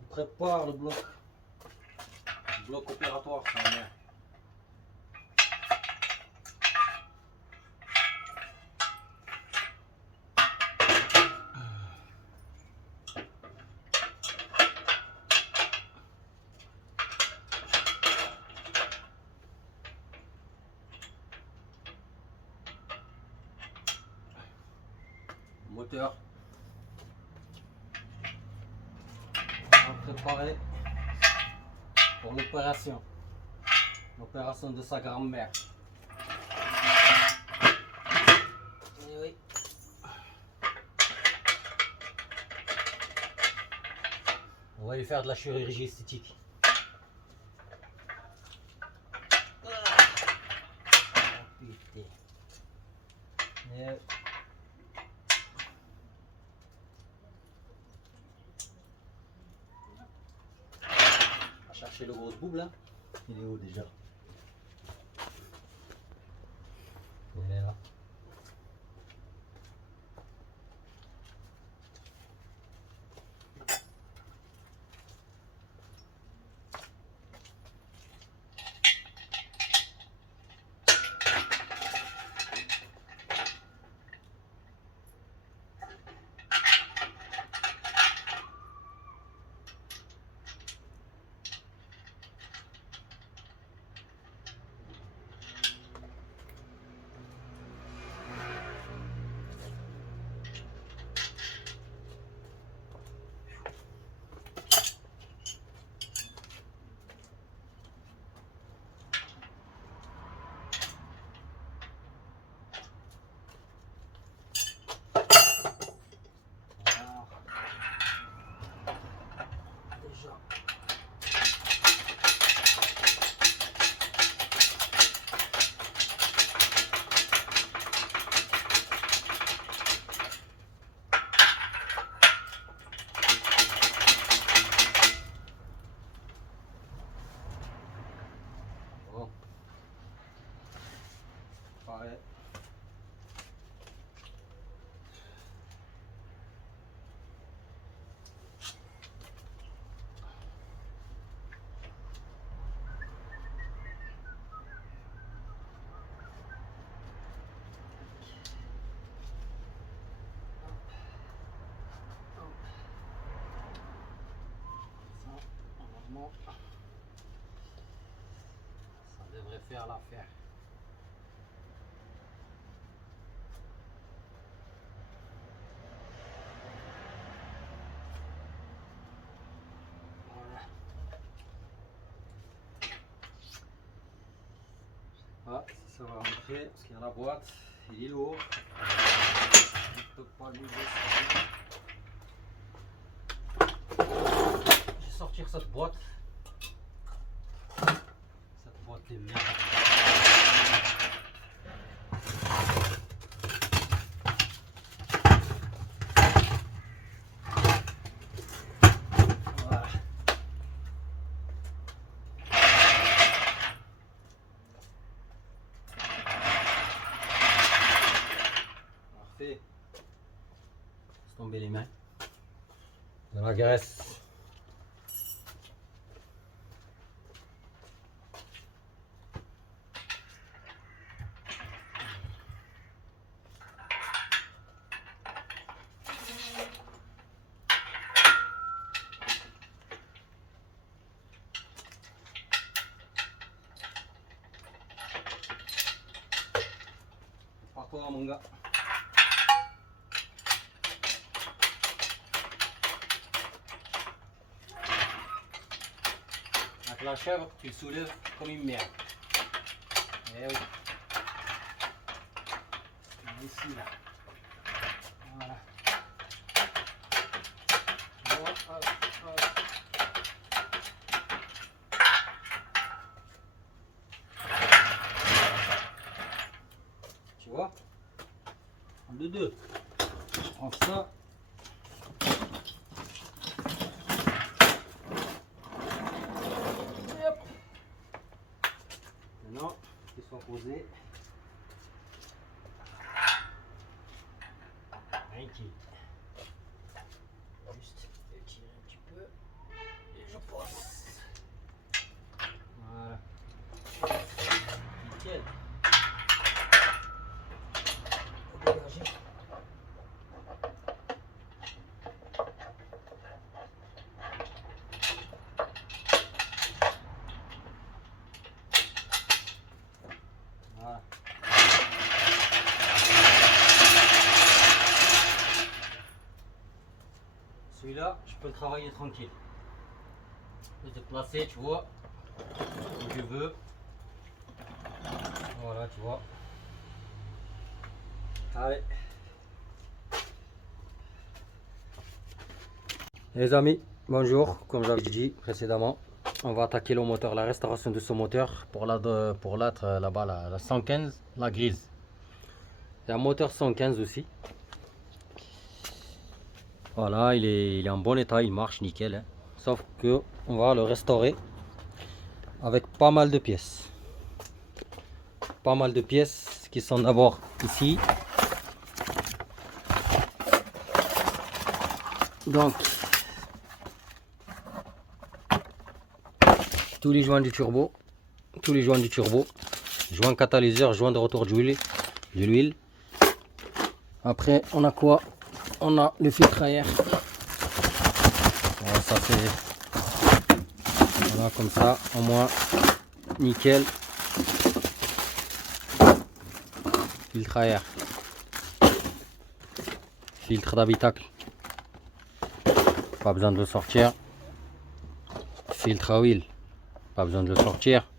On prépare le bloc opératoire, ça va. Moteur. On va préparer pour l'opération de sa grand-mère. Oui. On va lui faire de la chirurgie esthétique. Oh, putain. On va chercher le gros boule là. Il est où déjà? Il est là. Pareil. Normalement, ça devrait faire l'affaire. Ah, ça va rentrer parce qu'il y a la boîte, il est lourd. Je ne peux pas l'ouvrir. Je vais sortir cette boîte. Cette boîte est merde. Laisse tomber les mains. De la graisse. Pas toi mon gars. Avec la chèvre, tu le soulèves comme une merde. Eh oui. Ici là. Voilà. Hop, hop, hop. Tu vois? En deux. Je prends ça. Tranquille. Juste étirer un petit peu et je passe. Voilà. Nickel. Dégager. Voilà. Celui-là, je peux le travailler tranquille. Je vais te placer, tu vois, où je veux. Voilà, tu vois. Allez. Les amis, bonjour. Comme j'avais dit précédemment, on va attaquer le moteur, la restauration de ce moteur pour l'être là-bas, la 115, la grise. Il y a un moteur 115 aussi. Voilà, il est en bon état, il marche nickel, hein. Sauf que on va le restaurer avec pas mal de pièces. Pas mal de pièces qui sont d'abord ici. Donc, tous les joints du turbo, joint catalyseur, joint de retour de l'huile. Après, on a quoi? On a le filtre à air. Voilà, ça c'est, voilà, comme ça, au moins nickel. Filtre à air, filtre d'habitacle, pas besoin de le sortir. Filtre à huile, pas besoin de le sortir.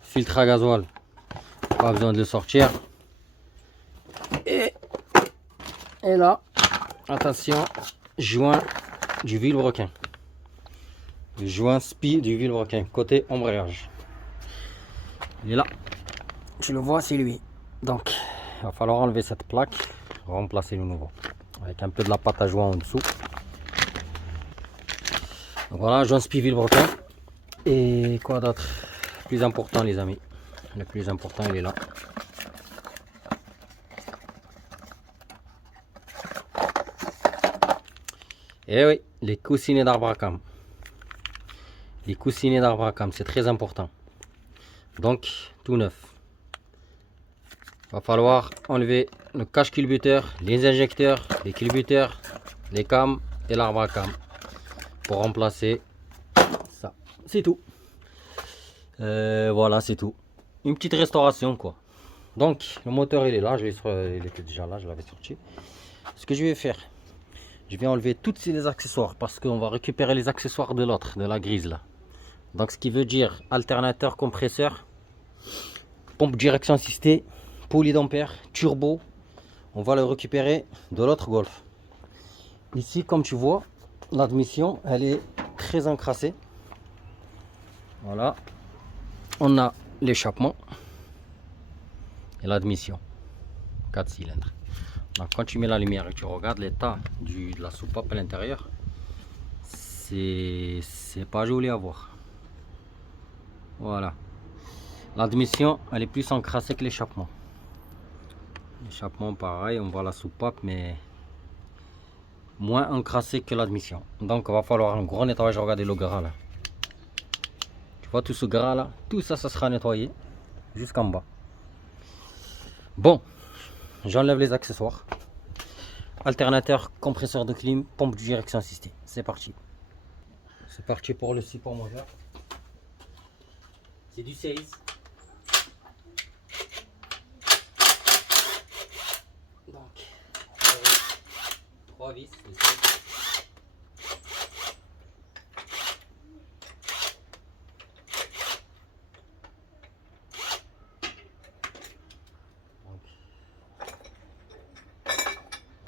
Filtre à gasoil, pas besoin de le sortir. Et là, attention, joint du vilebrequin. Le joint spi du vilebrequin, côté embrayage. Il est là. Tu le vois, c'est lui. Donc, il va falloir enlever cette plaque, remplacer le nouveau. Avec un peu de la pâte à joint en dessous. Donc voilà, joint spi vilebrequin. Et quoi d'autre? Plus important, les amis. Le plus important, il est là. Et oui, les coussinets d'arbre à cam. Les coussinets d'arbre à cam, c'est très important. Donc, tout neuf. Il va falloir enlever le cache-culbuteur, les injecteurs, les culbuteurs, les cams et l'arbre à cam. Pour remplacer ça. C'est tout. Voilà, c'est tout. Une petite restauration, quoi. Donc, le moteur, il est là. Il était déjà là, je l'avais sorti. Ce que je vais faire, je vais enlever tous les accessoires parce qu'on va récupérer les accessoires de l'autre, de la grise là. Donc ce qui veut dire alternateur, compresseur, pompe direction assistée, polydampère, turbo. On va le récupérer de l'autre Golf. Ici, comme tu vois, l'admission, elle est très encrassée. Voilà. On a l'échappement et l'admission. 4 cylindres. Donc quand tu mets la lumière et tu regardes l'état de la soupape à l'intérieur, c'est pas joli à voir. Voilà. L'admission, elle est plus encrassée que l'échappement. L'échappement pareil, on voit la soupape mais moins encrassée que l'admission. Donc il va falloir un gros nettoyage. Regardez le gras là. Tu vois tout ce gras là, tout ça, ça sera nettoyé jusqu'en bas. Bon, j'enlève les accessoires. Alternateur, compresseur de clim, pompe de direction assistée. C'est parti. C'est parti pour le support moteur. C'est du 16. Donc, 3 vis.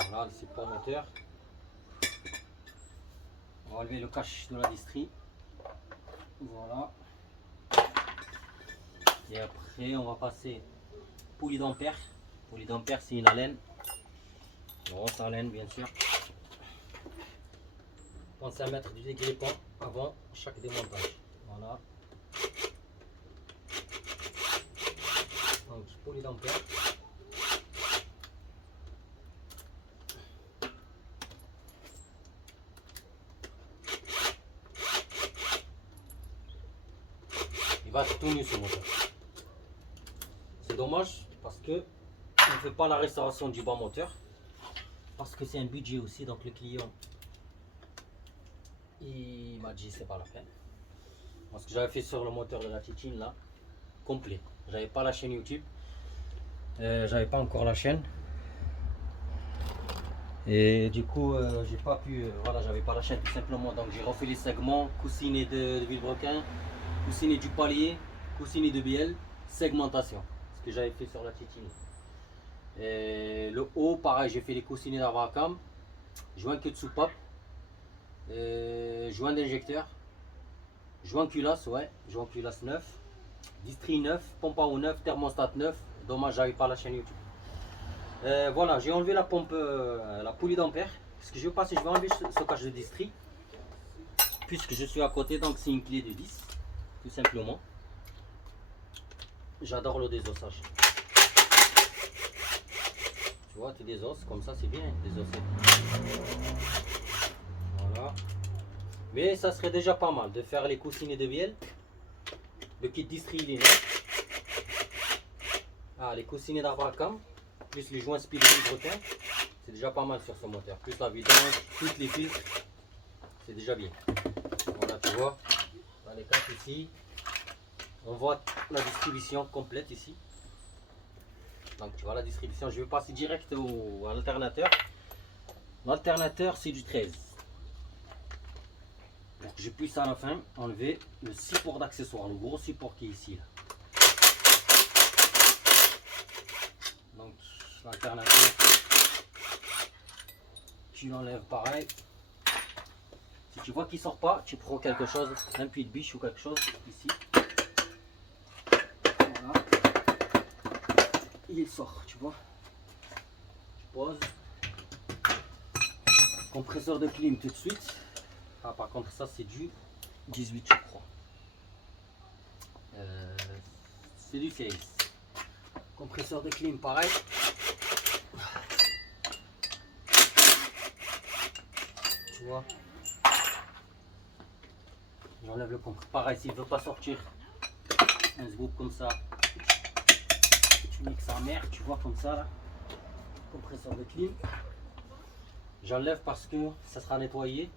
Voilà le support moteur. On va enlever le cache de la distrie. Voilà. Et après on va passer polydampère. Polydampère c'est une haleine. Grosse haleine bien sûr. Pensez à mettre du dégrippant avant chaque démontage. Voilà. Donc polydampère. va être tout nu ce moteur. C'est dommage parce que on ne fait pas la restauration du bas moteur. Parce que c'est un budget aussi, donc le client il m'a dit c'est pas la peine. Parce que j'avais fait sur le moteur de la Titine là, complet. J'avais pas la chaîne YouTube. J'avais pas encore la chaîne. Et du coup j'ai pas pu, voilà, j'avais pas la chaîne tout simplement. Donc j'ai refait les segments, coussinet de Villebrequin, coussinet du palier, coussinet de BL, segmentation. Ce que j'avais fait sur la Titine. Et le haut, pareil, j'ai fait les coussinets d'Abracam, joint queue de soupape, joint d'injecteur, joint culasse, ouais, joint culasse neuf, distri neuf, pompe à eau neuf, thermostat neuf. Dommage, j'avais pas la chaîne YouTube. Voilà, j'ai enlevé la pompe, la poulie d'ampère. Ce que je vais passer, je vais enlever ce cache de distri, puisque je suis à côté, donc c'est une clé de 10, tout simplement. J'adore le désossage. Tu vois, tu désosses comme ça, c'est bien désosser. Voilà. Mais ça serait déjà pas mal de faire les coussinets de bielle. Le kit distri il est là. Ah, les coussinets d'Abracam, plus les joints speed Villebrequin, c'est déjà pas mal sur ce moteur. Plus la vidange, toutes les filtres, c'est déjà bien. Voilà, tu vois, dans les quatre ici, on voit la distribution complète ici. Donc tu vois la distribution, je vais passer direct à l'alternateur. L'alternateur c'est du 13. Pour que je puisse à la fin enlever le support d'accessoire, le gros support qui est ici. Là. Donc l'alternateur, tu l'enlèves pareil. Si tu vois qu'il sort pas, tu prends quelque chose, un puits de biche ou quelque chose ici. Voilà. Il sort, tu vois. Tu poses. Compresseur de clim tout de suite. Ah, par contre, ça c'est du 18, je crois. C'est du 16. Compresseur de clim, pareil. Tu vois. J'enlève le compresseur. Pareil, s'il ne veut pas sortir, un scoop comme ça. Tu mixes en mer, tu vois, comme ça là. Compresseur de clim. J'enlève parce que ça sera nettoyé.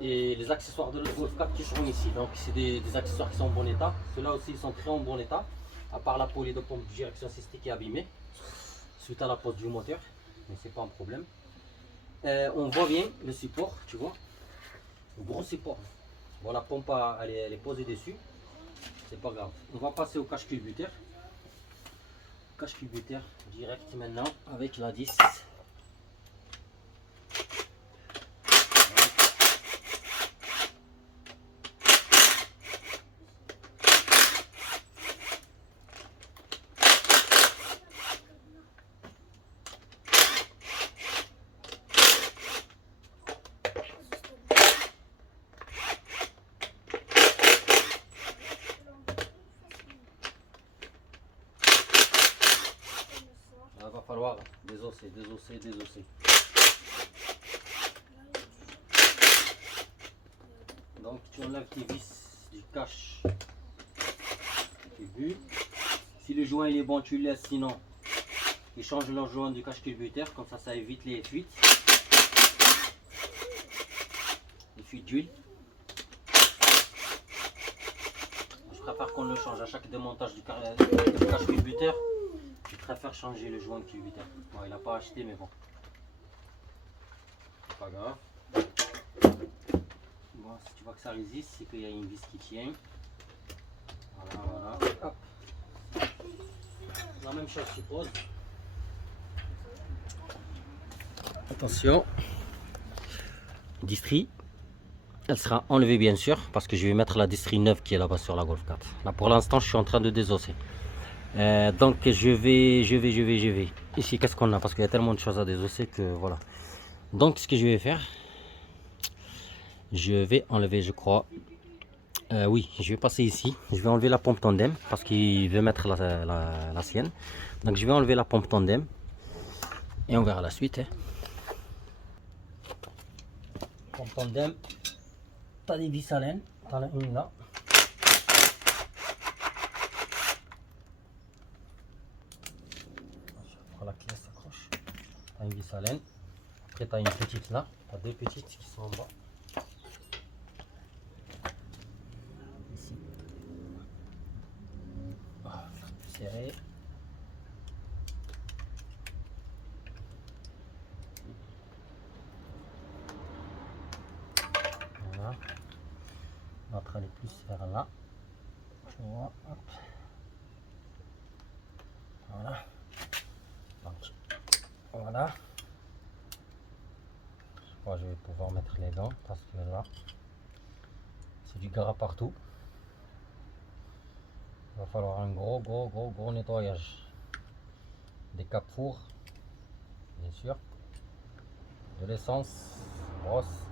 Et les accessoires de l'autre Golf 4 qui seront ici. Donc c'est des accessoires qui sont en bon état. Ceux-là aussi ils sont très en bon état. À part la poulie de pompe de direction cystique qui est abîmée. Suite à la pose du moteur. Mais c'est pas un problème. On voit bien le support, tu vois. Le gros support. Bon, la pompe elle est posée dessus. C'est pas grave. On va passer au cache culbuteur. Cache culbuteur direct maintenant avec la 10. Il va falloir désosser. Donc tu enlèves tes vis du cache culbu. Si le joint il est bon, tu le laisses, sinon tu changes le joint du cache culbuteur, comme ça évite les fuites. Les fuites d'huile. Je préfère qu'on le change à chaque démontage du cache culbuteur. Je préfère changer le joint de culbuteur. Bon, il n'a pas acheté, mais bon. C'est pas grave. Bon, si tu vois que ça résiste, c'est qu'il y a une vis qui tient. Voilà. Hop. La même chose se pose. Attention. Distri. Elle sera enlevée bien sûr, parce que je vais mettre la distri neuve qui est là-bas sur la Golf 4. Là pour l'instant, je suis en train de désosser. Donc je vais. Ici, qu'est-ce qu'on a? Parce qu'il y a tellement de choses à désosser que voilà. Donc ce que je vais faire, je vais enlever, je crois. Oui, je vais passer ici. Je vais enlever la pompe tandem parce qu'il veut mettre la sienne. Donc je vais enlever la pompe tandem et on verra la suite. Hein. Pompe tandem. T'as des vis à laine. T'en as une là. Tu as une vis à laine. Après, tu as une petite là. Tu as deux petites qui sont en bas. Ici. Serré. Voilà. L'autre elle est plus vers là. Tu vois. Hop. Voilà. Donc, voilà. Je crois que je vais pouvoir mettre les gants parce que là, c'est du gras partout. Il va falloir un gros nettoyage. Des capes four, bien sûr. De l'essence, brosse,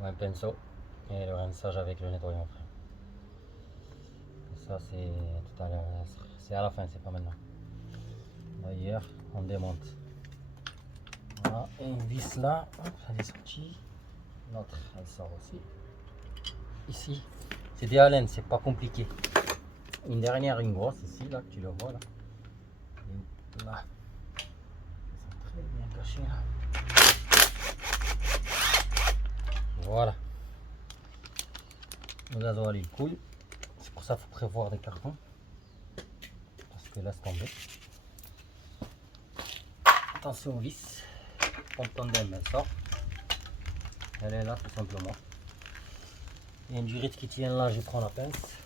ou un pinceau. Et le rinçage avec le nettoyant frais. Ça c'est tout à l'heure, c'est à la fin, c'est pas maintenant. D'ailleurs, on démonte. Voilà, et une vis là, hop, elle est sortie. L'autre, elle sort aussi. Ici, c'est des haleines, c'est pas compliqué. Une dernière, une grosse ici, là, tu le vois là. Et là, ils sont très bien cachés là. Voilà. Le gasoil il coule. C'est pour ça qu'il faut prévoir des cartons. Parce que laisse tomber. Attention aux vis. Pompe tandem elle sort. Elle est là tout simplement. Il y a une durite qui tient là, je prends la pince.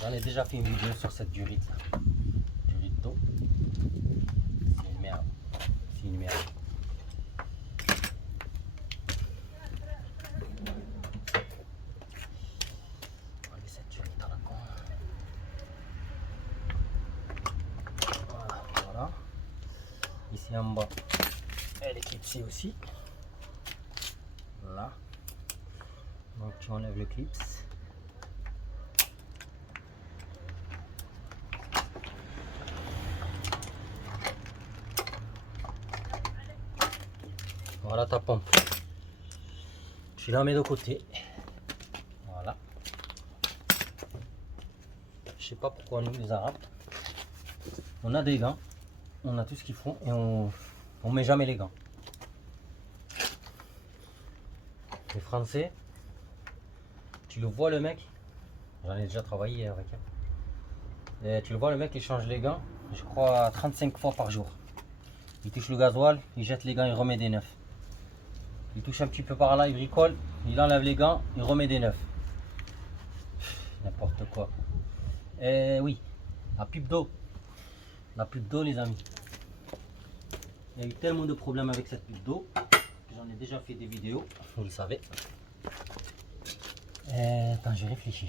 J'en ai déjà fait une vidéo sur cette durite là. Durite d'eau. C'est une merde. C'est une merde. Enlever cette durite à la con. Voilà, voilà. Ici en bas, elle est clipsée aussi. Voilà. Donc tu enlèves le clips. Voilà ta pompe. Tu la mets de côté. Voilà. Je sais pas pourquoi nous les Arabes, on a des gants, on a tout ce qu'il faut et on met jamais les gants. Les Français, tu le vois le mec, j'en ai déjà travaillé avec eux. Et tu le vois le mec, il change les gants, je crois 35 fois par jour. Il touche le gasoil, il jette les gants, il remet des neufs. Il touche un petit peu par là, il bricole, il enlève les gants, il remet des neufs. N'importe quoi. Et oui, la pub d'eau. La pub d'eau les amis. Il y a eu tellement de problèmes avec cette pub d'eau que j'en ai déjà fait des vidéos, vous le savez. Attends, j'ai réfléchi.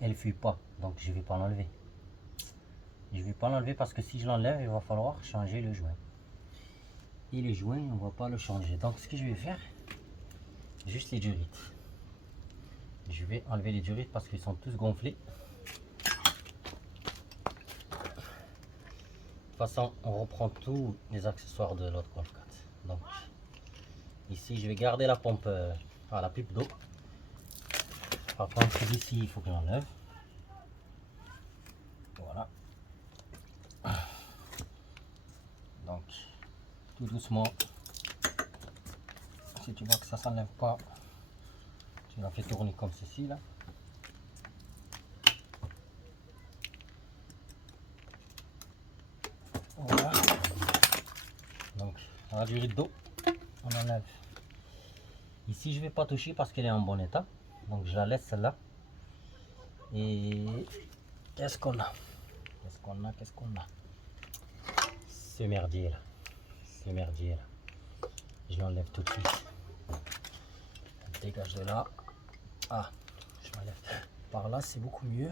Elle fuit pas, donc je vais pas l'enlever. Je vais pas l'enlever parce que si je l'enlève, il va falloir changer le joint. Et le joint, on va pas le changer. Donc ce que je vais faire, juste les durites. Je vais enlever les durites parce qu'ils sont tous gonflés. De toute façon, on reprend tous les accessoires de l'autre Golf 4. Donc ici, je vais garder la pompe, la pipe d'eau. Par contre, ici, il faut que j'enlève. Voilà. Donc, tout doucement. Si tu vois que ça s'enlève pas, tu la fais tourner comme ceci là. Voilà. Donc, la durite d'eau, on enlève. Ici, je vais pas toucher parce qu'elle est en bon état. Donc, je la laisse celle-là. Et qu'est-ce qu'on a? Qu'est-ce qu'on a? Ce merdier là. Ce merdier là. Je l'enlève tout de suite. Dégage de là. Ah, je m'enlève. Par là, c'est beaucoup mieux.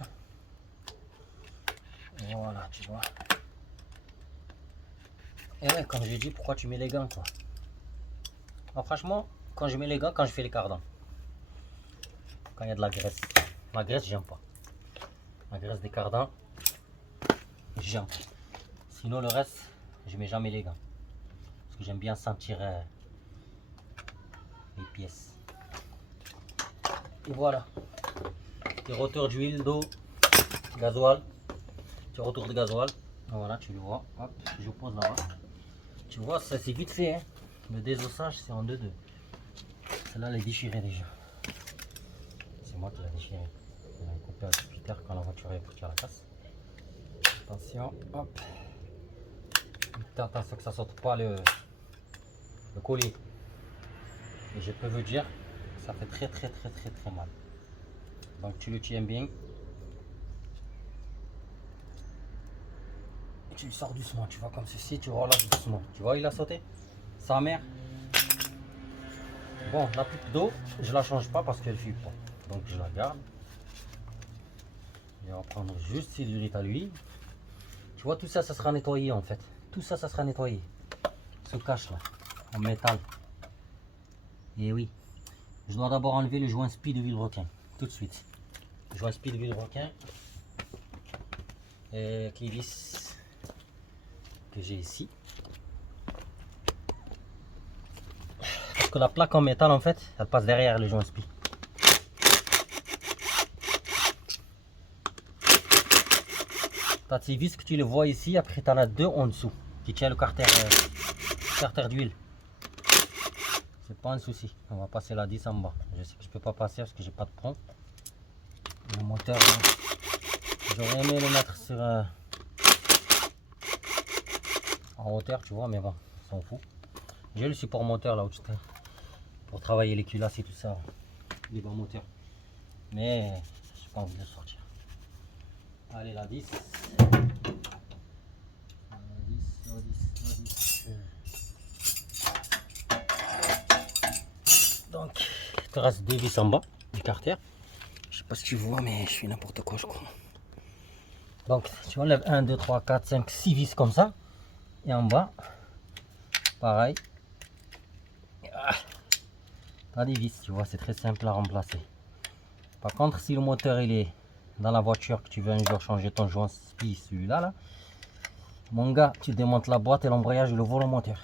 Voilà, tu vois. Et ouais, comme j'ai dit, pourquoi tu mets les gants, toi? Alors, franchement, quand je mets les gants, quand je fais les cardans. Quand il y a de la graisse. La graisse, j'aime pas. La graisse des cardans, j'aime. Sinon, le reste, je mets jamais les gants. Parce que j'aime bien sentir les pièces. Et voilà. Petit roteur d'huile, d'eau, gasoil. Petit retour de gasoil. Voilà, tu le vois. Hop, je pose là-bas. Tu vois, ça c'est vite fait. Hein. Le désossage, c'est en 2-2. Celle-là, elle est déchirée déjà. C'est moi qui l'ai déchirée. On a coupé un peu plus tard quand la voiture est partie à la casse. Attention, hop. Attention que ça ne saute pas le collier. Et je peux vous dire, ça fait très mal. Donc tu le tiens bien. Et tu le sors doucement, tu vois, comme ceci, tu relâches doucement. Tu vois, il a sauté. Sa mère. Bon, la pipe d'eau, je la change pas parce qu'elle fuit pas. Donc je la garde. Je vais reprendre juste l'huile à lui. Tu vois, tout ça, ça sera nettoyé en fait. Tout ça, ça sera nettoyé. Ce cache là, en métal. Et oui. Je dois d'abord enlever le joint spi de vilebrequin. Tout de suite. Le joint spi de vilebrequin. Et qui vis que j'ai ici. Parce que la plaque en métal en fait, elle passe derrière le joint spi. T'as ces vis que tu les vois ici, après tu en as deux en dessous qui tient le carter d'huile. C'est pas un souci. On va passer la 10 en bas. Je sais que je peux pas passer parce que j'ai pas de pont. Le moteur, j'aurais aimé le mettre sur en hauteur, tu vois, mais bon, on s'en fout. J'ai le support moteur là au-dessus pour travailler les culasses et tout ça, les bas moteurs. Mais j'ai pas envie de sortir. Allez, la 10. La 10. Donc, il te reste deux vis en bas du carter. Je sais pas si tu vois, mais je fais n'importe quoi, je crois. Donc, tu enlèves 1, 2, 3, 4, 5, 6 vis comme ça. Et en bas, pareil. T'as des vis, tu vois, c'est très simple à remplacer. Par contre, si le moteur il est dans la voiture, que tu veux un jour changer ton joint spi, celui-là, là, mon gars, tu démontes la boîte et l'embrayage et le volant moteur.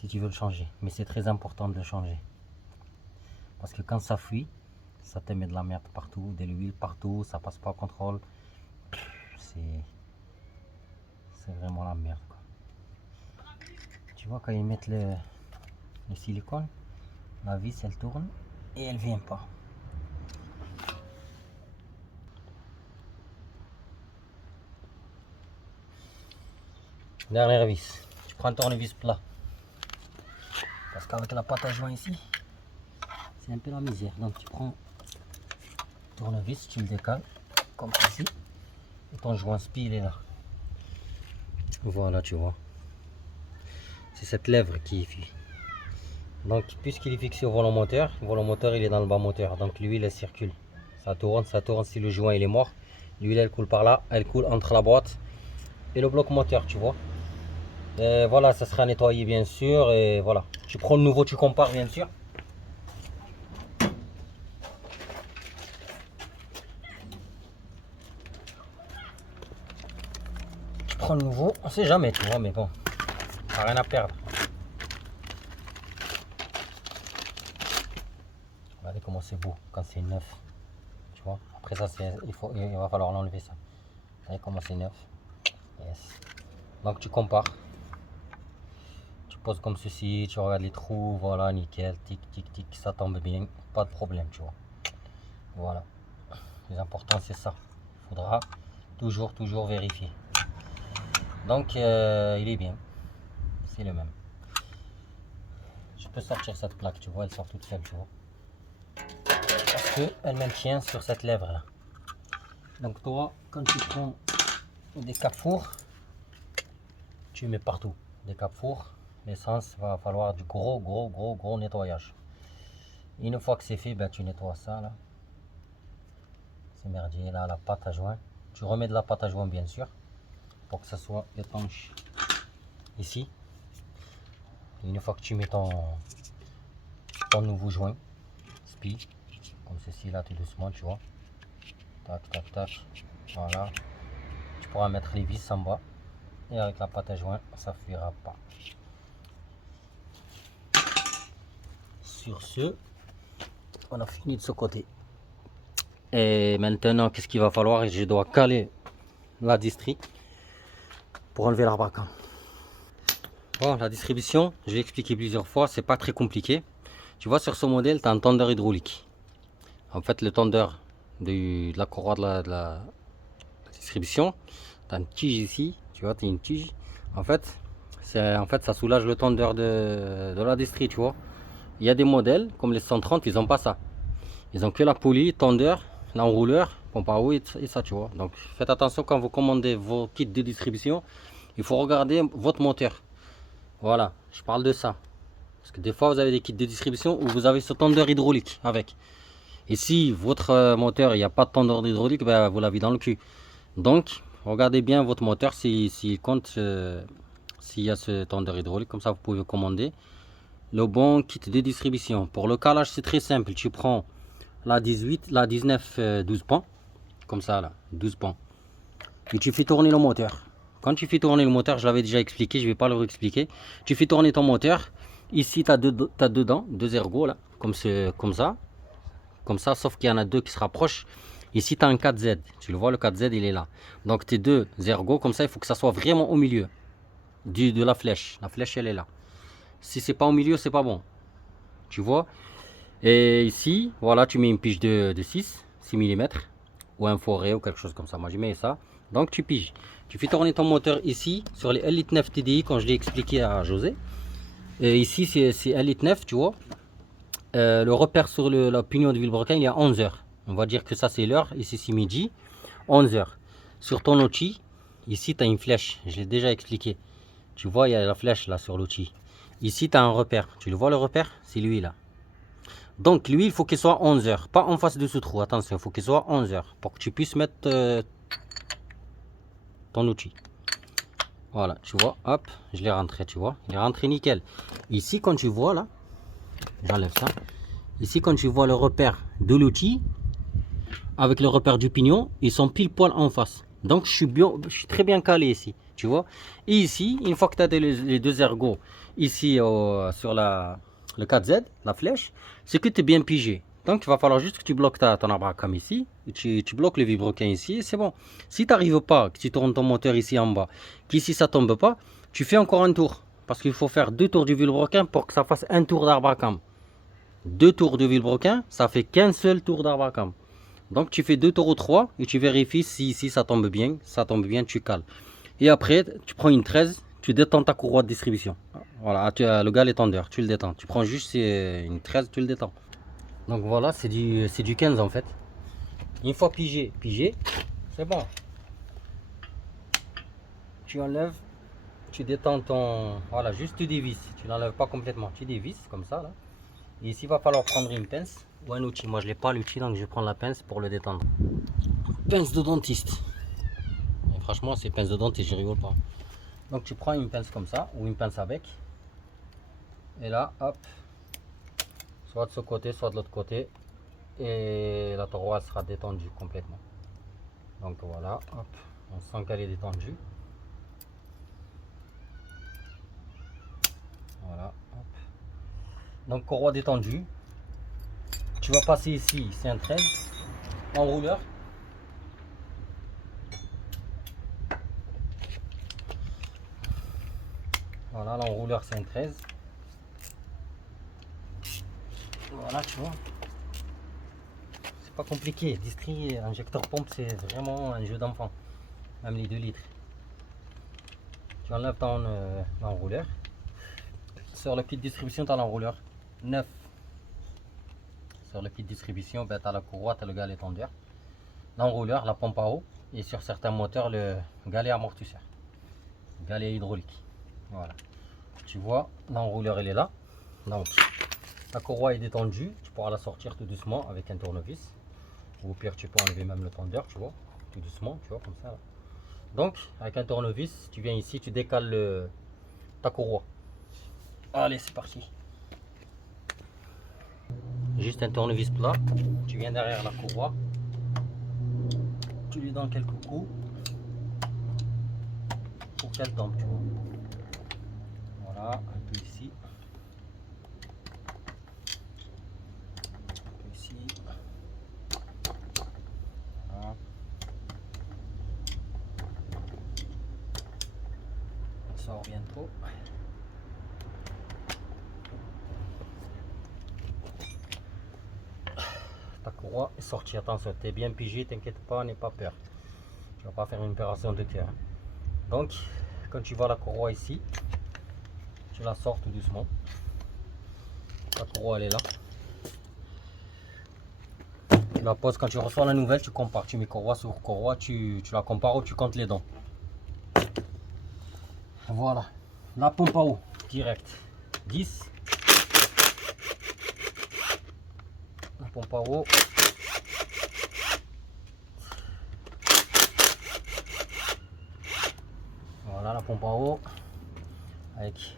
Si tu veux le changer. Mais c'est très important de le changer. Parce que quand ça fuit, ça te met de la merde partout, de l'huile partout, ça passe pas au contrôle. C'est vraiment la merde, quoi. Tu vois, quand ils mettent le silicone, la vis elle tourne et elle vient pas. Dernière vis, tu prends un tournevis plat. Parce qu'avec la pâte à joint ici, c'est un peu la misère. Donc tu prends le tournevis, tu le décales comme ceci. Et ton joint spi il est là. Voilà, tu vois. C'est cette lèvre qui est fixée. Donc puisqu'il est fixé au volant moteur il est dans le bas moteur. Donc l'huile elle circule. Ça tourne. Si le joint il est mort, l'huile elle coule par là, elle coule entre la boîte et le bloc moteur, tu vois. Et voilà, ça sera nettoyé bien sûr. Et voilà, tu prends le nouveau, tu compares bien sûr. Tu prends le nouveau, on sait jamais, tu vois, mais bon, t'as rien à perdre. Regardez comment c'est beau quand c'est neuf, tu vois. Après ça, il va falloir l'enlever ça. Regardez comment c'est neuf. Yes. Donc tu compares. Tu poses comme ceci, tu regardes les trous, voilà, nickel, tic, tic, tic, ça tombe bien, pas de problème, tu vois. Voilà. Le plus important, c'est ça. Il faudra toujours vérifier. Donc, il est bien. C'est le même. Je peux sortir cette plaque, tu vois, elle sort toute seule, tu vois. Parce qu'elle maintient sur cette lèvre là. Donc toi, quand tu prends des capes four, tu mets partout. Des capes four, l'essence va falloir du gros nettoyage. Et une fois que c'est fait, ben, tu nettoies ça là. C'est merdier là, la pâte à joint. Tu remets de la pâte à joint bien sûr, pour que ça soit étanche ici. Et une fois que tu mets ton nouveau joint, spi, comme ceci là, tout doucement, tu vois. Tac, tac, tac. Voilà. Tu pourras mettre les vis en bas. Et avec la pâte à joint, ça ne fuira pas. Sur ce, on a fini de ce côté. Et maintenant, qu'est-ce qu'il va falloir? Je dois caler la distri pour enlever l'arbre. Bon, la distribution, je l'ai expliqué plusieurs fois, c'est pas très compliqué. Tu vois, sur ce modèle, tu as un tendeur hydraulique. En fait, le tendeur de la courroie de la distribution, tu as une tige ici, tu vois, tu as une tige. En fait, ça soulage le tendeur de la distri, tu vois. Il y a des modèles, comme les 130, ils n'ont pas ça. Ils ont que la poulie, tendeur, l'enrouleur, pompe à eau et ça, tu vois. Donc, faites attention quand vous commandez vos kits de distribution. Il faut regarder votre moteur. Voilà, je parle de ça. Parce que des fois, vous avez des kits de distribution où vous avez ce tendeur hydraulique avec. Et si votre moteur, il n'y a pas de tendeur hydraulique, ben, vous l'avez dans le cul. Donc, regardez bien votre moteur s'il compte, s'il y a ce tendeur hydraulique. Comme ça, vous pouvez commander le bon kit de distribution. Pour le calage, c'est très simple. Tu prends la 18, la 19, 12 pans. Comme ça, là, 12 pans. Et tu fais tourner le moteur. Quand tu fais tourner le moteur, je l'avais déjà expliqué, je ne vais pas le réexpliquer. Tu fais tourner ton moteur. Ici, tu as deux dents, deux ergots, là, comme ça, sauf qu'il y en a deux qui se rapprochent. Ici, tu as un 4Z. Tu le vois, le 4Z, il est là. Donc, tes deux ergots, comme ça, il faut que ça soit vraiment au milieu de la flèche. La flèche, elle est là. Si c'est pas au milieu, c'est pas bon. Tu vois. Et ici, voilà, tu mets une pige de 6 mm. Ou un forêt ou quelque chose comme ça. Moi, je mets ça. Donc, tu piges. Tu fais tourner ton moteur ici, sur les Elite 9 TDI, quand je l'ai expliqué à José. Et ici, c'est Elite 9, tu vois. Le repère sur la pignon de vilebrequin, il y a 11 heures. On va dire que ça, c'est l'heure. Ici, c'est midi. 11 heures. Sur ton outil, ici, tu as une flèche. Je l'ai déjà expliqué. Tu vois, il y a la flèche là sur l'outil. Ici, tu as un repère. Tu le vois, le repère? C'est lui là. Donc, lui, il faut qu'il soit 11 heures. Pas en face de ce trou. Attention, il faut qu'il soit 11 heures. Pour que tu puisses mettre ton outil. Voilà, tu vois, hop, je l'ai rentré, tu vois. Il est rentré nickel. Ici, quand tu vois là, j'enlève ça. Ici, quand tu vois le repère de l'outil, avec le repère du pignon, ils sont pile poil en face. Donc, je suis très bien calé ici, tu vois. Et ici, une fois que tu as les deux ergots, ici sur le 4Z, la flèche, c'est que tu es bien pigé. Donc, il va falloir juste que tu bloques ton arbre comme ici. Tu bloques le vilebrequin ici et c'est bon. Si tu n'arrives pas, que tu tournes ton moteur ici en bas, qu'ici ça tombe pas, tu fais encore un tour. Parce qu'il faut faire 2 tours du vilebrequin pour que ça fasse un tour d'arbre à cam. 2 tours de vilebrequin, ça fait qu'un seul tour d'arbre à cam. Donc tu fais 2 tours ou 3 et tu vérifies si ici ça tombe bien, tu cales. Et après, tu prends une 13, tu détends ta courroie de distribution. Voilà, tu as le gars l'étendeur, tu le détends. Tu prends juste une 13, tu le détends. Donc voilà, c'est du 15 en fait. Une fois pigé, c'est bon. Tu enlèves, tu détends ton... Voilà, juste tu dévisses. Tu n'enlèves pas complètement, tu dévisses comme ça là. Et ici, il va falloir prendre une pince ou un outil. Moi, je n'ai pas l'outil, donc je vais prendre la pince pour le détendre. Pince de dentiste. Et franchement, c'est pince de dentiste, je rigole pas. Donc, tu prends une pince comme ça, ou une pince avec. Et là, hop. Soit de ce côté, soit de l'autre côté. Et la courroie sera détendue complètement. Donc voilà, hop. On sent qu'elle est détendue. Voilà, hop. Donc, courroie détendue. Tu vas passer ici, c'est un 13. Enrouleur. Voilà, l'enrouleur c'est un 13. Voilà, tu vois. C'est pas compliqué. Distri, injecteur pompe, c'est vraiment un jeu d'enfant. Même les 2 litres. Tu enlèves ton enrouleur. Sur le kit de distribution, tu as l'enrouleur 9. Sur le kit de distribution, ben, tu as la courroie, tu as le galet tendeur. L'enrouleur, la pompe à eau. Et sur certains moteurs, le galet amortisseur. Galet hydraulique. Voilà. Tu vois, l'enrouleur, il est là. Donc, la courroie est détendue. Tu pourras la sortir tout doucement avec un tournevis. Ou au pire, tu peux enlever même le tendeur, tu vois. Tout doucement, tu vois, comme ça. Là. Donc, avec un tournevis, tu viens ici, tu décales ta courroie. Allez, c'est parti. Juste un tournevis plat. Tu viens derrière la courroie. Tu lui donnes quelques coups pour qu'elle tombe, tu vois. Voilà, un peu ici. Un peu ici. sort bientôt. Ta courroie est sortie, attention, t'es bien pigé, t'inquiète pas, n'aie pas peur. Tu vas pas faire une opération de cœur. Donc, quand tu vois la courroie ici, tu la sors tout doucement. La courroie elle est là. Tu la poses quand tu reçois la nouvelle, tu compares. Tu mets courroie sur courroie, tu la compares ou tu comptes les dents. Voilà. La pompe à eau, direct. 10. La pompe à eau. Voilà la pompe à eau. Avec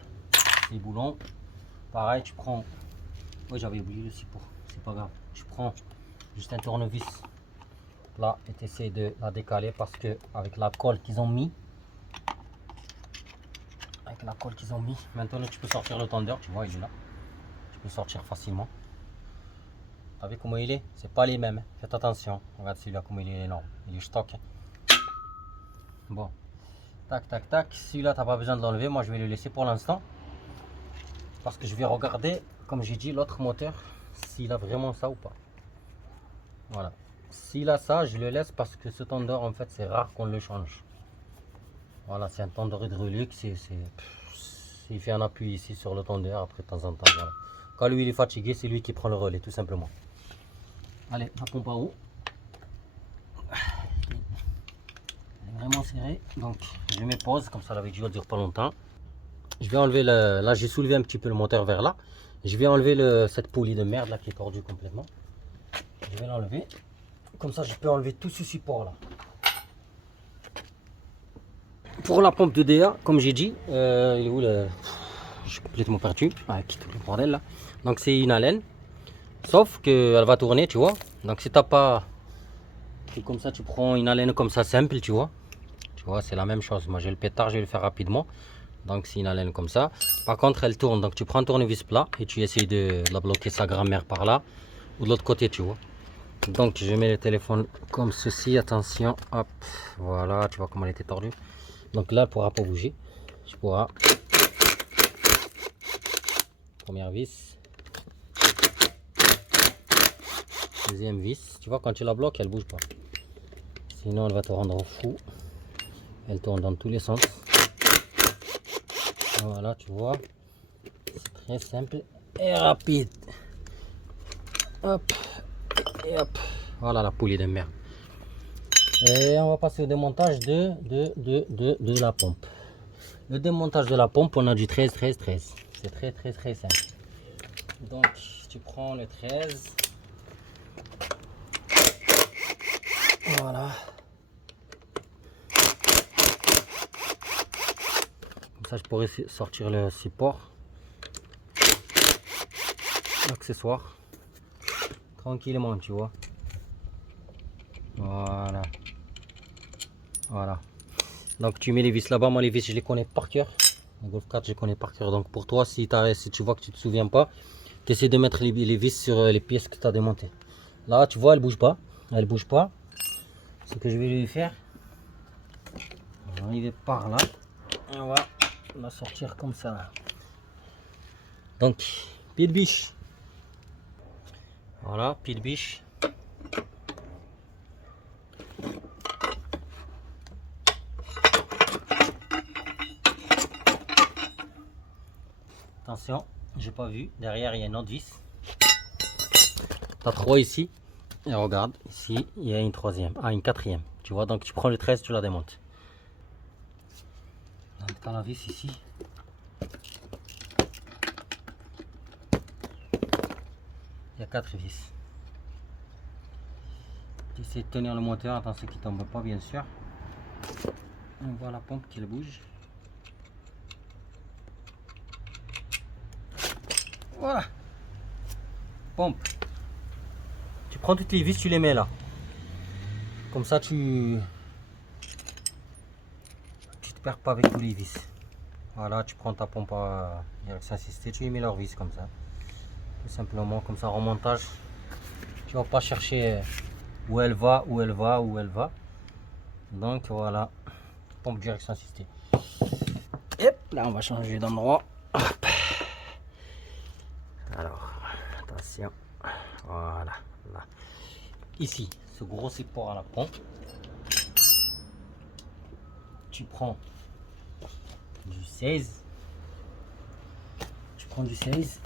les boulons. Pareil, tu prends. Oui, j'avais oublié le support. C'est pas grave. Tu prends juste un tournevis là et tu essaies de la décaler parce que avec la colle qu'ils ont mis, maintenant tu peux sortir le tendeur. Tu vois, il est là. Tu peux sortir facilement. T'as vu comment il est? C'est pas les mêmes. Faites attention. Regarde celui-là comment il est énorme. Il est stock. Bon. Tac, tac, tac. Celui-là, t'as pas besoin de l'enlever. Moi, je vais le laisser pour l'instant. Parce que je vais regarder, comme j'ai dit, l'autre moteur, s'il a vraiment ça ou pas. Voilà. S'il a ça, je le laisse parce que ce tendeur, en fait, c'est rare qu'on le change. Voilà, c'est un tendeur hydraulique. Il fait un appui ici sur le tendeur, après de temps en temps. Voilà. Quand lui, il est fatigué, c'est lui qui prend le relais, tout simplement. Allez, la pompe à eau. Elle est vraiment serrée. Donc, je mets pause, comme ça, la vidéo ne dure pas longtemps. Je vais enlever le... Là, j'ai soulevé un petit peu le moteur vers là. Je vais enlever cette poulie de merde là qui est tordue complètement. Je vais l'enlever. Comme ça, je peux enlever tout ce support là. Pour la pompe de DA, comme j'ai dit, il est où le... Je suis complètement perdu avec tout le bordel là. Donc, c'est une haleine. Sauf qu'elle va tourner, tu vois. Donc, si t'as pas... Et comme ça, tu prends une haleine comme ça simple, tu vois. Tu vois, c'est la même chose. Moi, j'ai le pétard, je vais le faire rapidement. Donc c'est une haleine comme ça. Par contre elle tourne. Donc tu prends un tournevis plat et tu essayes de la bloquer sa grand-mère par là. Ou de l'autre côté, tu vois. Donc je mets le téléphone comme ceci. Attention. Hop. Voilà. Tu vois comment elle était tordue. Donc là elle ne pourra pas bouger. Tu pourras. Première vis. Deuxième vis. Tu vois quand tu la bloques elle ne bouge pas. Sinon elle va te rendre fou. Elle tourne dans tous les sens. Voilà, tu vois, c'est très simple et rapide. Hop, et hop. Voilà la poulie de merde. Et on va passer au démontage de la pompe. Le démontage de la pompe, on a du 13, 13, 13. C'est très simple. Donc, tu prends le 13. Voilà. Comme ça, je pourrais sortir le support. L'accessoire. Tranquillement, tu vois. Voilà. Voilà. Donc, tu mets les vis là-bas. Moi, les vis, je les connais par cœur. Le Golf 4, je les connais par cœur. Donc, pour toi, si tu vois que tu ne te souviens pas, tu essaies de mettre les vis sur les pièces que tu as démontées. Là, tu vois, elle ne bouge pas. Elle bouge pas. Ce que je vais lui faire, on va arriver par là. Et on va la sortir comme ça. Donc, pied de biche. Voilà, pied de biche. Attention, j'ai pas vu. Derrière, il y a une autre vis. Tu as 3 ici. Et regarde, ici, il y a une troisième. Ah, une quatrième. Tu vois, donc tu prends le 13, tu la démontes. Donc, tu as la vis ici. Il y a 4 vis. Tu essaies de tenir le moteur, attention qu'il ne tombe pas, bien sûr. On voit la pompe qui bouge. Voilà. Pompe. Tu prends toutes les vis, tu les mets là. Comme ça, tu te perds pas avec tous les vis. Voilà, tu prends ta pompe à direction assistée, tu y mets leurs vis comme ça. Tout simplement, comme ça, en montage. Tu vas pas chercher où elle va. Donc voilà, pompe direction assistée. Hop. Là, on va changer d'endroit. Hop. Alors, attention. Voilà. Là. Ici, ce gros support à la pompe. Tu prends du 16. Tu prends du 16.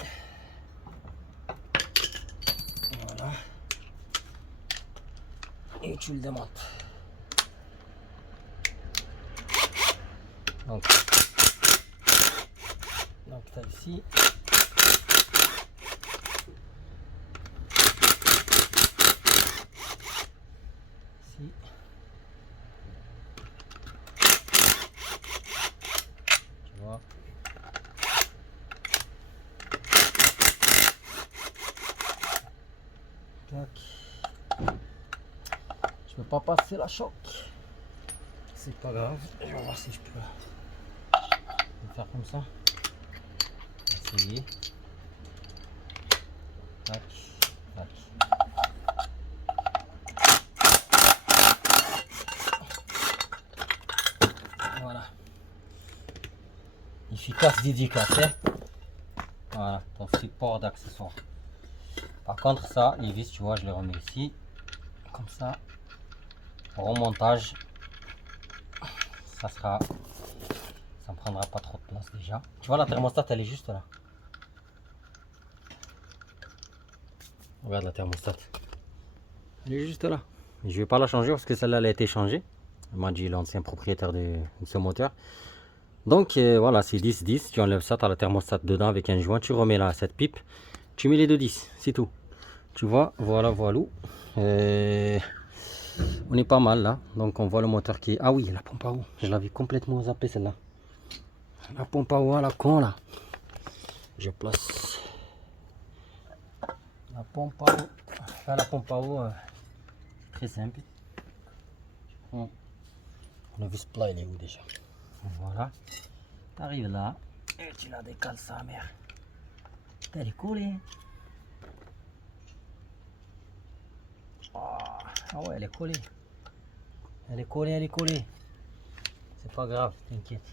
Voilà. Et tu le démontes. Donc tu as ici. Ici. Tu vois. Tac. Je peux pas passer la choc. C'est pas grave. Je vais voir si je peux le faire comme ça. Essayer. Tac, tac. Voilà. Efficace, dédicace. Hein. Voilà, ton support d'accessoires. Par contre, ça, les vis, tu vois, je les remets ici. Comme ça. Remontage. Ça ne prendra pas trop de place déjà. Tu vois, la thermostat, elle est juste là. Regarde la thermostat. Elle est juste là. Je ne vais pas la changer parce que celle-là, elle a été changée. M'a dit l'ancien propriétaire de ce moteur. Donc voilà, c'est 10-10. Tu enlèves ça, tu as la thermostat dedans avec un joint. Tu remets là cette pipe. Tu mets les 2-10. C'est tout. Tu vois, voilà, voilà. On est pas mal là. Donc on voit le moteur qui est... Ah oui, la pompe à eau. Je l'avais complètement zappé celle-là. La pompe à eau à la con là. Je place la pompe à eau. Enfin, la pompe à eau, très simple. On a vu ce plat, il est où déjà? Voilà. Tu arrives là et tu la décales sa mère. Elle est collée. Ah ouais, elle est collée. Elle est collée, elle est collée. C'est pas grave, t'inquiète.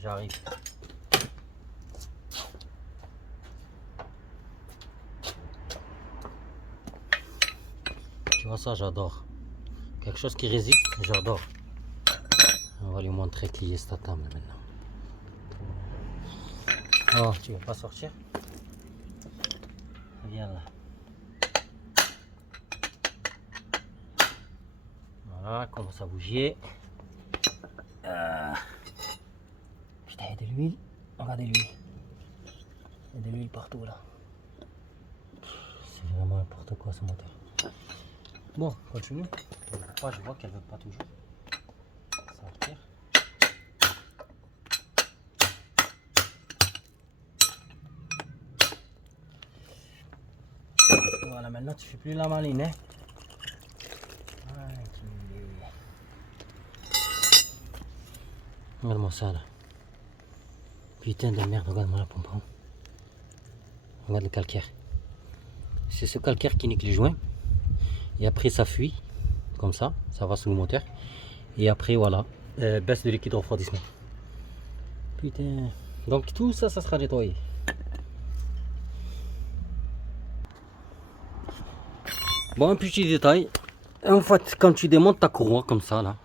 J'arrive. Tu vois ça, j'adore. Quelque chose qui résiste, j'adore. On va lui montrer qui est cette table maintenant. Oh, tu veux pas sortir? Viens là. Voilà, commence à bouger. Putain, il y a de l'huile. Regardez l'huile. Il y a de l'huile partout là. C'est vraiment n'importe quoi ce moteur. Bon, continue. Je vois qu'elle veut pas toujours sortir. Voilà, maintenant tu fais plus la maline, hein. Regarde-moi ça là. Putain de merde, regarde-moi la pompe. Regarde le calcaire. C'est ce calcaire qui nique les joints. Et après ça fuit. Comme ça va sous le moteur. Et après voilà, baisse de liquide refroidissement. Putain. Donc tout ça, ça sera nettoyé. Bon, un petit détail. En fait, quand tu démontes ta courroie comme ça là,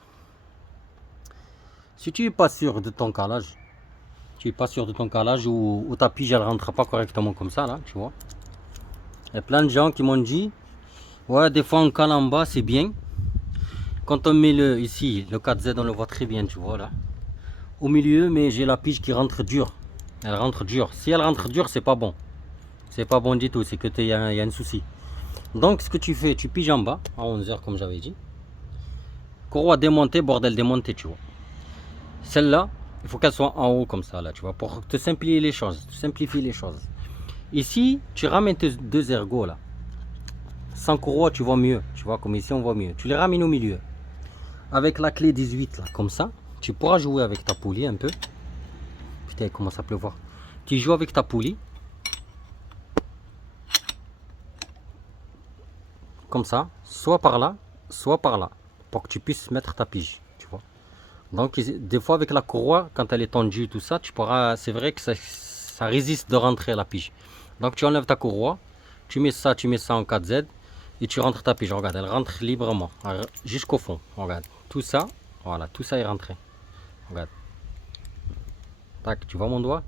si tu n'es pas sûr de ton calage, ou ta pige elle rentre pas correctement comme ça là, tu vois. Il y a plein de gens qui m'ont dit, ouais, des fois on cale en bas, c'est bien. Quand on met ici, le 4Z, on le voit très bien, tu vois là. Au milieu, mais j'ai la pige qui rentre dure. Elle rentre dure. Si elle rentre dure, c'est pas bon. C'est pas bon du tout, c'est que il y a un souci. Donc ce que tu fais, tu piges en bas, à 11h comme j'avais dit. Courroie démontée, bordel démonté, tu vois. Celle-là, il faut qu'elle soit en haut comme ça, là, tu vois, pour te simplifier les choses. Ici, tu ramènes tes deux ergots, là. Sans courroie, tu vois mieux. Tu vois, comme ici, on voit mieux. Tu les ramènes au milieu. Avec la clé 18, là, comme ça, tu pourras jouer avec ta poulie un peu. Putain, il commence à pleuvoir. Tu joues avec ta poulie. Comme ça, soit par là, pour que tu puisses mettre ta pige, tu vois. Donc des fois avec la courroie, quand elle est tendue, tout ça, tu pourras, c'est vrai que ça résiste de rentrer la pige. Donc tu enlèves ta courroie, tu mets ça en 4Z et tu rentres ta pige. Regarde, elle rentre librement jusqu'au fond. Regarde, tout ça, voilà, tout ça est rentré. Regarde, tac, tu vois mon doigt?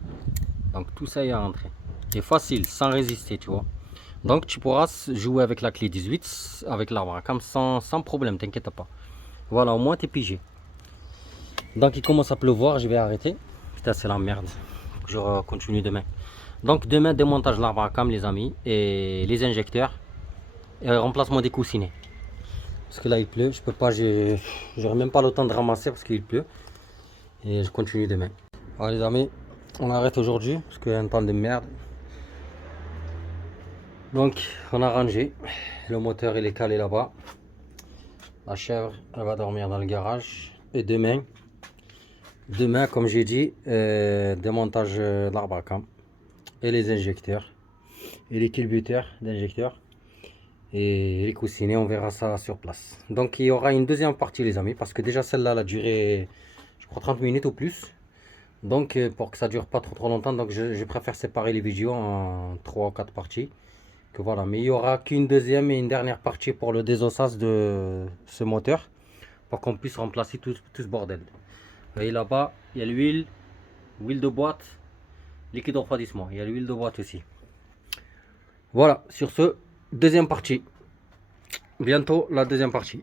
Donc tout ça est rentré. C'est facile, sans résister, tu vois. Donc tu pourras jouer avec la clé 18, avec l'arbre à cam sans problème, t'inquiète pas. Voilà, au moins t'es pigé. Donc il commence à pleuvoir, je vais arrêter. Putain, c'est la merde. Je continue demain. Donc demain, démontage de l'arbre à cam, les amis, et les injecteurs, et remplacement des coussinets. Parce que là il pleut, je peux pas, j'aurai même pas le temps de ramasser parce qu'il pleut. Et je continue demain. Voilà les amis, on arrête aujourd'hui parce qu'il y a un temps de merde. Donc on a rangé, le moteur il est calé là-bas. La chèvre elle va dormir dans le garage. Et demain comme j'ai dit, démontage de l'arbre à cam et les injecteurs et les culbuteurs d'injecteurs et les coussinets, on verra ça sur place. Donc il y aura une deuxième partie les amis, parce que déjà celle-là elle a duré je crois 30 minutes ou plus. Donc pour que ça dure pas trop longtemps, donc je préfère séparer les vidéos en 3 ou 4 parties. Que voilà, mais il y aura qu'une deuxième et une dernière partie pour le désossage de ce moteur, pour qu'on puisse remplacer tout ce bordel. Vous voyez là-bas, il y a l'huile, huile de boîte, liquide refroidissement, il y a l'huile de boîte aussi. Voilà, sur ce, deuxième partie. Bientôt la deuxième partie.